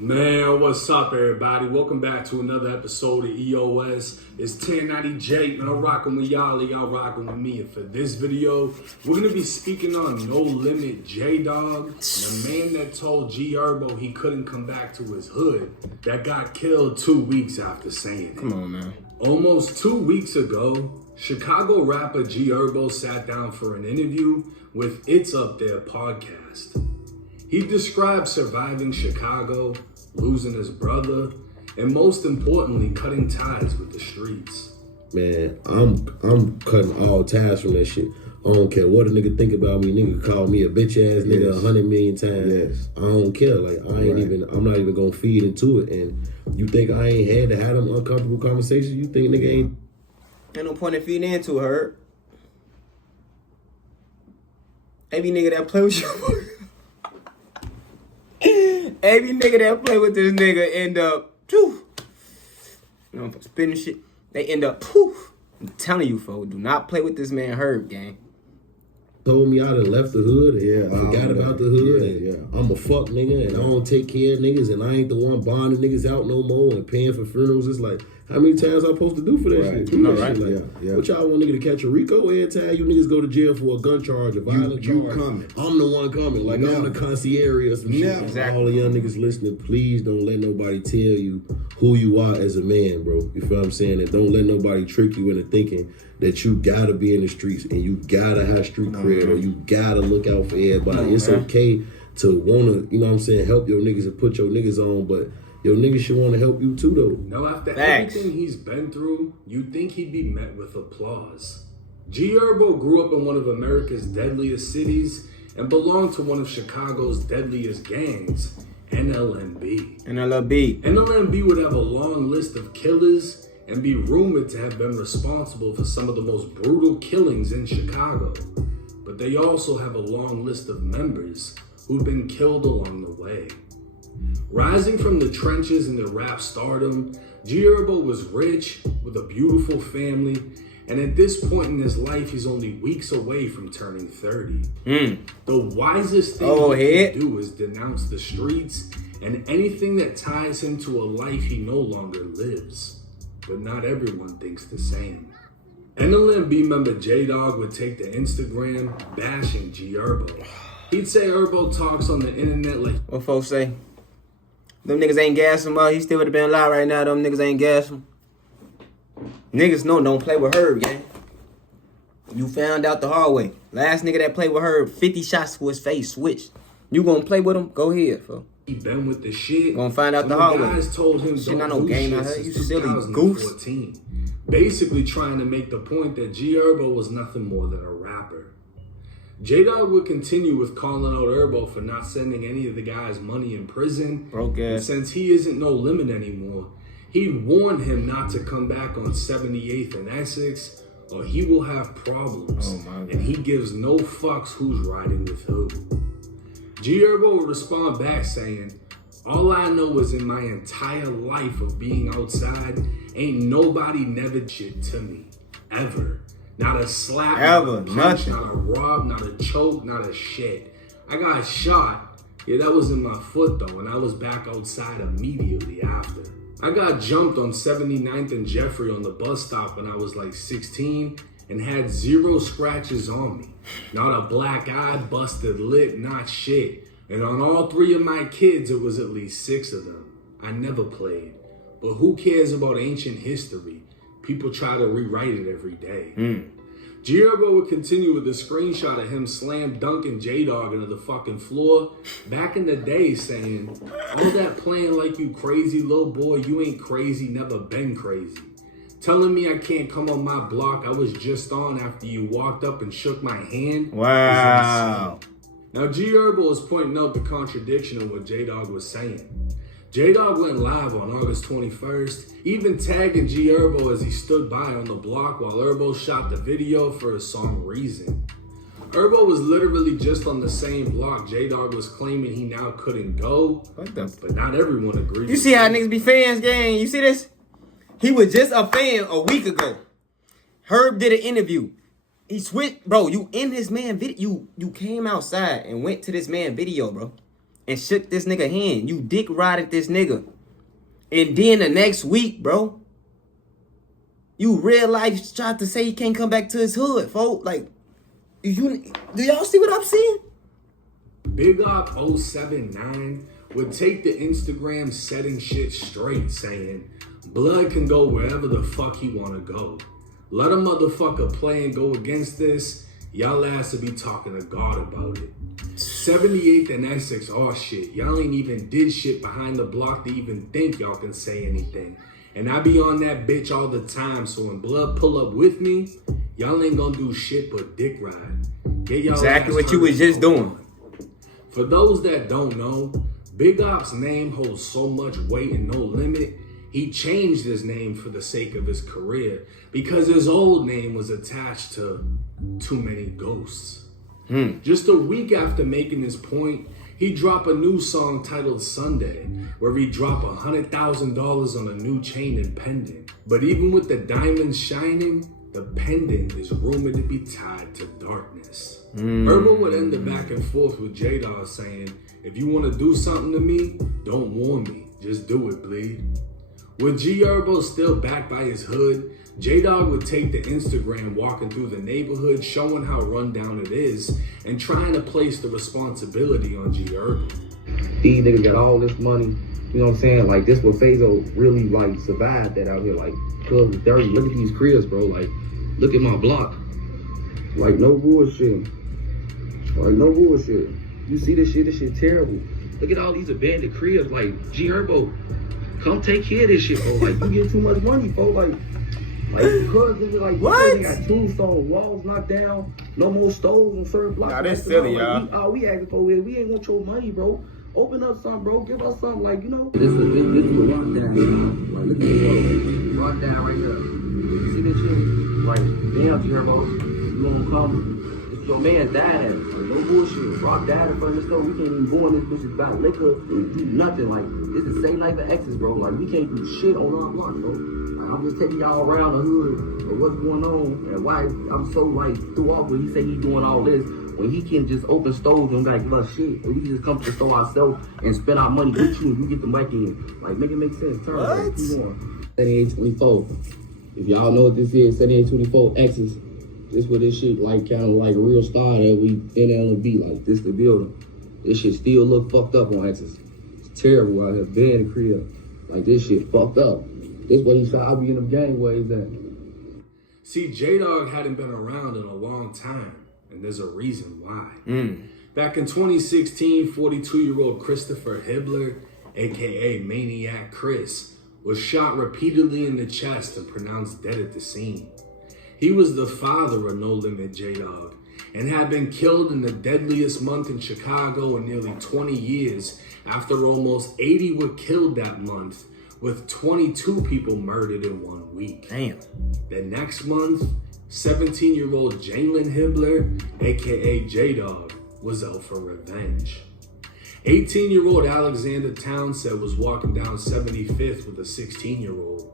Man, what's up, everybody? Welcome back to another episode of EOS. It's 1090 J, man. I'm rocking with y'all, y'all rocking with me. And for this video, we're going to be speaking on No Limit Jdog, the man that told G Herbo he couldn't come back to his hood, that got killed 2 weeks after saying it. Come on, man. Almost 2 weeks ago, Chicago rapper G Herbo sat down for an interview with It's Up There podcast. He described surviving Chicago, losing his brother, and most importantly, cutting ties with the streets. Man, I'm cutting all ties from that shit. I don't care what a nigga think about me. Nigga call me a bitch ass nigga 100 million times. Yes. I don't care. Like I'm not even gonna feed into it. And you think I ain't had to have them uncomfortable conversations? You think nigga ain't no point in feeding into her. Every nigga that play with you. Every nigga that play with this nigga end up, poof. You know, spinning shit. They end up, poof. I'm telling you, folks, do not play with this man Herb, gang. told me I done left the hood and forgot about the hood and I'm a fuck nigga and I don't take care of niggas and I ain't the one bonding niggas out no more and paying for funerals. It's like, how many times I supposed to do for that shit? Do that shit. Like, what y'all want nigga to catch a Rico every time you niggas go to jail for a gun charge, a violent charge? Coming. I'm the one coming. Like I'm the concierge or some shit. Exactly. All the young niggas listening, please don't let nobody tell you who you are as a man, bro. You feel what I'm saying? And don't let nobody trick you into thinking that you gotta be in the streets and you gotta have street cred or you gotta look out for everybody. It's okay to wanna, you know what I'm saying, help your niggas and put your niggas on, but your niggas should wanna help you too though. Now after everything he's been through, you'd think he'd be met with applause. G Herbo grew up in one of America's deadliest cities and belonged to one of Chicago's deadliest gangs, NLMB. NLMB would have a long list of killers and be rumored to have been responsible for some of the most brutal killings in Chicago. But they also have a long list of members who've been killed along the way. Rising from the trenches in the rap stardom, G Herbo was rich, with a beautiful family, and at this point in his life, he's only weeks away from turning 30. The wisest thing he can do is denounce the streets and anything that ties him to a life he no longer lives. But not everyone thinks the same. NLMB member Jdog would take to Instagram bashing G Herbo. He'd say Herbo talks on the internet like... What folks say? Them niggas ain't gas him up. He still would have been alive right now. Them niggas ain't gas him. Niggas know don't play with Herb, gang. You found out the hard way. Last nigga that played with Herb, 50 shots to his face, switched. You gonna play with him? Go ahead, folks. He been with the shit. Gonna find out the hard way. Guys told him shit, don't not no do game shit out here. You since silly 2014. goose. Basically trying to make the point that G Herbo was nothing more than a rapper. Jdog would continue with calling out Herbo for not sending any of the guys money in prison. Broke ass. And since he isn't No Limit anymore, he'd warned him not to come back on 78th and Essex or he will have problems. And he gives no fucks who's riding with who. G Herbo would respond back saying, all I know is in my entire life of being outside, ain't nobody never shit to me. Ever. Not a slap, Ever. not a punch, Nothing. not a rob, not a choke, not a shit. I got shot. Yeah, that was in my foot though, and I was back outside immediately after. I got jumped on 79th and Jeffrey on the bus stop when I was like 16 and had 0 scratches on me. Not a black eye, busted lip, not shit. And on all 3 of my kids, it was at least 6 of them. I never played. But who cares about ancient history? People try to rewrite it every day. G Herbo would continue with the screenshot of him slam dunking Jdog into the fucking floor back in the day saying, all that playing like you crazy little boy, you ain't crazy, never been crazy. Telling me I can't come on my block, I was just on after you walked up and shook my hand. Wow. Now G Herbo is pointing out the contradiction of what Jdog was saying. Jdog went live on August 21st, even tagging G Herbo as he stood by on the block while Herbo shot the video for his song Reason. Herbo was literally just on the same block Jdog was claiming he now couldn't go, but not everyone agreed. You see how niggas be fans, gang? You see this? He was just a fan a week ago. Herb did an interview. He switched, bro, you in his man video. You came outside and went to this man video, bro. and shook this nigga hand. You dick rided this nigga. And then the next week, bro, you real life tried to say he can't come back to his hood, folks. Like, do y'all see what I'm seeing? Big Op 079 would take the Instagram setting shit straight, saying, blood can go wherever the fuck he wanna go. Let a motherfucker play and go against this, y'all ass will be talking to God about it. 78th and Essex, oh shit, y'all ain't even did shit behind the block to even think y'all can say anything. And I be on that bitch all the time, so when blood pull up with me, y'all ain't gonna do shit but dick ride. Get y'all exactly what you was just doing. For those that don't know, Big Op's name holds so much weight and no limit, he changed his name for the sake of his career because his old name was attached to too many ghosts. Just a week after making his point, he dropped a new song titled Sunday, where he dropped $100,000 on a new chain and pendant. But even with the diamonds shining, the pendant is rumored to be tied to darkness. Herbo would end the back and forth with Jdog saying, if you want to do something to me, don't warn me, just do it, bleed. With G Herbo still backed by his hood, Jdog would take to Instagram walking through the neighborhood, showing how rundown it is, and trying to place the responsibility on G Herbo. These niggas got all this money, you know what I'm saying? Like, this what Fazo really, like, survived that out here. Like, cuz it's dirty. Look at these cribs, bro. Like, look at my block. Like, no bullshit. Like, no bullshit. You see this shit terrible. Look at all these abandoned cribs. Like, G Herbo, come take care of this shit, bro. Like, you get too much money, bro. Like because nigga, like, what? They got tombstone walls knocked down, no more stoves on certain blocks. Nah, that's silly, y'all. All we asking for is we ain't gonna throw money, bro. Open up something, bro. Give us something, like, you know. This is a rock down here. Like, look at this rock down right here. You see this shit? Like, damn, G Herbo, you gonna come? It's your man died. Like, no bullshit. Rock died in front of the store. We can't even go in this bitch about liquor and do nothing. Like, it's the same life of exes, bro. Like, we can't do shit on our block, bro. I'm just taking y'all around the hood of what's going on and why I'm so, like, threw off when he say he doing all this, when he can just open stores and gotta give us shit, or we can just come to the store ourselves and spend our money with you and you get them back in. Like, make it make sense. Turn what? Keep on. 7824. If y'all know what this is, 7824 X's. This what this shit, like, kind of like a real star that we NLMB, like, this the building. This shit still look fucked up on X's. It's terrible out here, being in the crib. Like, this shit fucked up. This what he said, I'll be in them gangways at. See, Jdog hadn't been around in a long time, and there's a reason why. Back in 2016, 42-year-old Christopher Hibbler, aka Maniac Chris, was shot repeatedly in the chest and pronounced dead at the scene. He was the father of No Limit Jdog and had been killed in the deadliest month in Chicago in nearly 20 years after almost 80 were killed that month, with 22 people murdered in 1 week. Damn. The next month, 17-year-old Jalen Hibbler, aka Jdog, was out for revenge. 18-year-old Alexander Townsend was walking down 75th with a 16-year-old.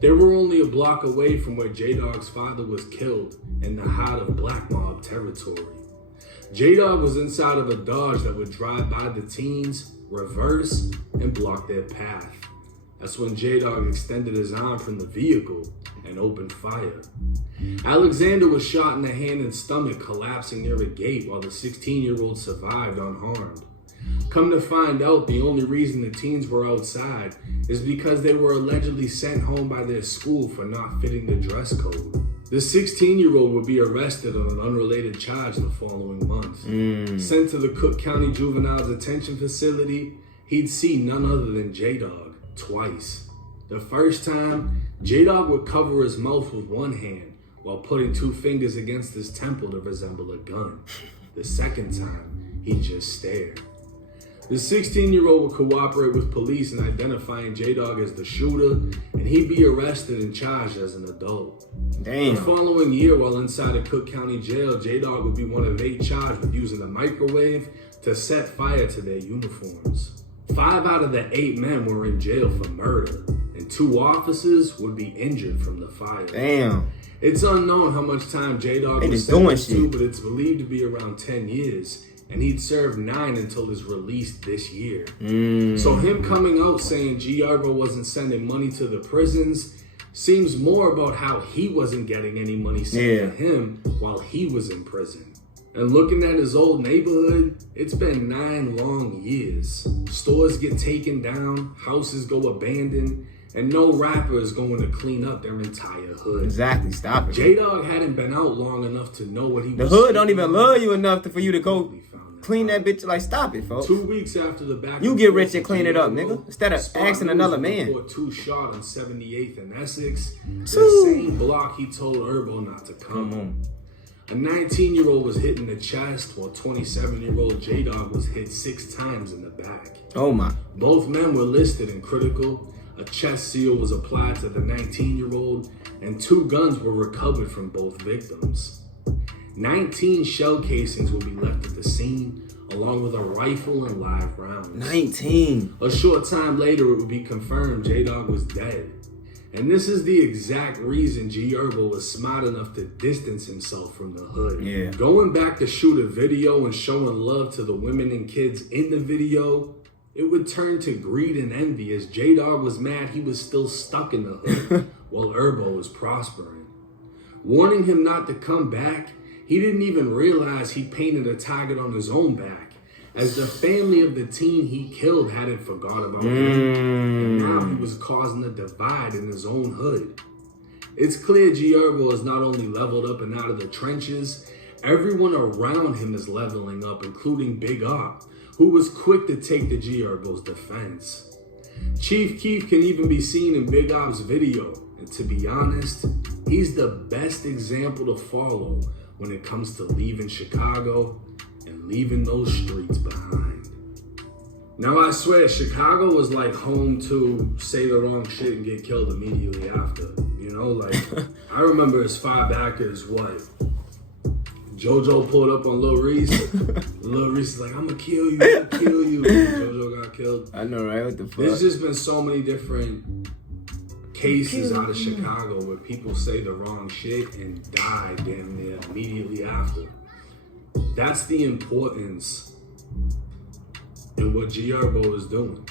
They were only a block away from where Jdog's father was killed in the heart of Black Mob territory. Jdog was inside of a Dodge that would drive by the teens, reverse, and block their path. That's when Jdog extended his arm from the vehicle and opened fire. Alexander was shot in the hand and stomach, collapsing near a gate, while the 16-year-old survived unharmed. Come to find out, the only reason the teens were outside is because they were allegedly sent home by their school for not fitting the dress code. The 16-year-old would be arrested on an unrelated charge the following month. Sent to the Cook County Juvenile Detention Facility, he'd see none other than Jdog twice. The first time, Jdog would cover his mouth with one hand while putting 2 fingers against his temple to resemble a gun. The second time, he'd just stare. The 16-year-old would cooperate with police in identifying Jdog as the shooter, and he'd be arrested and charged as an adult. Damn. The following year, while inside of Cook County Jail, Jdog would be one of 8 charged with using a microwave to set fire to their uniforms. 5 out of the 8 men were in jail for murder, and 2 officers would be injured from the fire. Damn. It's unknown how much time Jdog was doing sentenced to, shit. but it's believed to be around 10 years. and he'd served 9 until his release this year. Mm. So him coming out saying G Herbo wasn't sending money to the prisons seems more about how he wasn't getting any money sent to him while he was in prison. And looking at his old neighborhood, it's been 9 long years. Stores get taken down, houses go abandoned, and no rapper is going to clean up their entire hood. Exactly, stop it. J-Dog hadn't been out long enough to know what he was. The hood don't even love you enough for you to go clean that bitch. Like, stop it, folks. 2 weeks after the back, you get rich and clean it up, nigga. Instead of asking another man. 2 shot on 78th and Essex, the same block he told Herbo not to come on. A 19-year-old was hit in the chest, while 27-year-old J-Dog was hit 6 times in the back. Oh my. Both men were listed in critical. A chest seal was applied to the 19-year-old, and 2 guns were recovered from both victims. 19 shell casings will be left at the scene, along with a rifle and live rounds. 19. A short time later, it would be confirmed J-Dog was dead. And this is the exact reason G Herbo was smart enough to distance himself from the hood. Yeah. Going back to shoot a video and showing love to the women and kids in the video, it would turn to greed and envy as J-Dog was mad he was still stuck in the hood while Herbo was prospering. Warning him not to come back, he didn't even realize he painted a target on his own back, as the family of the teen he killed hadn't forgot about him, and now he was causing a divide in his own hood. It's clear G Herbo is not only leveled up and out of the trenches, everyone around him is leveling up, including Big Op, who was quick to take the G Herbo's defense. Chief Keef can even be seen in Big Op's video, and to be honest, he's the best example to follow when it comes to leaving Chicago and leaving those streets behind. Now I swear, Chicago was like home to say the wrong shit and get killed immediately after. You know, like, I remember as far back as what? JoJo pulled up on Lil Reese. Lil Reese is like, I'm gonna kill you, I'm gonna kill you. JoJo got killed. I know, right? What the fuck? There's just been so many different cases out of Chicago where people say the wrong shit and die damn near immediately after. That's the importance in what G Herbo is doing.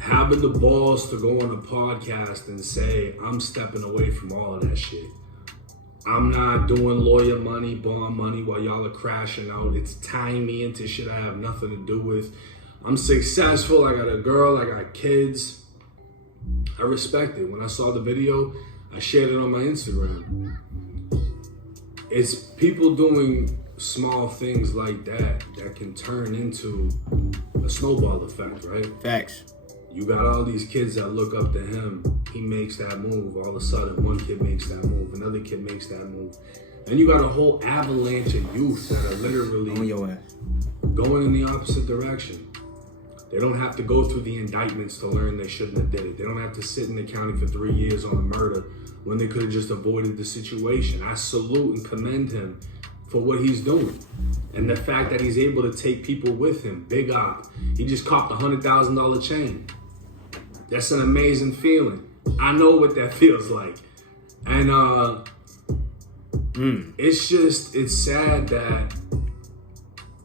Having the balls to go on a podcast and say, I'm stepping away from all of that shit. I'm not doing lawyer money, bond money while y'all are crashing out. It's tying me into shit I have nothing to do with. I'm successful, I got a girl, I got kids. I respect it. When I saw the video, I shared it on my Instagram. It's people doing small things like that that can turn into a snowball effect, right? Facts. You got all these kids that look up to him. He makes that move. All of a sudden, one kid makes that move. Another kid makes that move. And you got a whole avalanche of youth that are literally On your ass. going in the opposite direction. They don't have to go through the indictments to learn they shouldn't have did it. They don't have to sit in the county for 3 years on a murder when they could have just avoided the situation. I salute and commend him for what he's doing. And the fact that he's able to take people with him. Big Op. He just copped a $100,000 chain. That's an amazing feeling. I know what that feels like. And it's sad that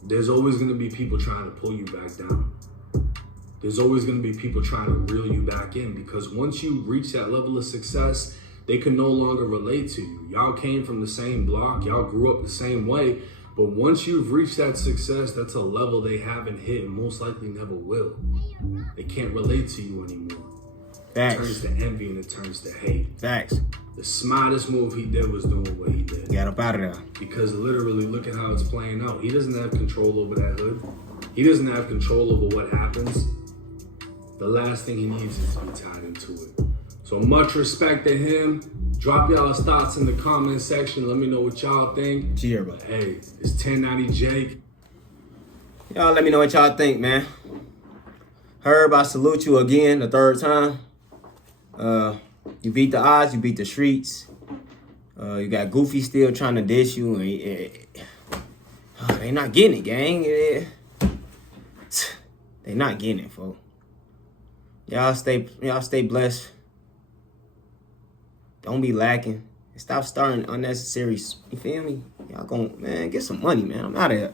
there's always gonna be people trying to pull you back down. There's always gonna be people trying to reel you back in, because once you reach that level of success, they can no longer relate to you. Y'all came from the same block, y'all grew up the same way, but once you've reached that success, that's a level they haven't hit and most likely never will. They can't relate to you anymore. Facts. It turns to envy and it turns to hate. Facts. The smartest move he did was doing what he did. Got up out of there. Because literally, look at how it's playing out. He doesn't have control over that hood. He doesn't have control over what happens. The last thing he needs is to be tied into it. So much respect to him. Drop y'all's thoughts in the comment section. Let me know what y'all think. G Herbo. Hey, it's 1090 Jake. Y'all let me know what y'all think, man. Herb, I salute you again the 3rd time. You beat the odds, you beat the streets. You got Goofy still trying to dish you. And they not getting it, gang. They not getting it, folks. Y'all stay blessed. Don't be lacking. Stop starting unnecessary. You feel me? Y'all gon' get some money, man. I'm out of here.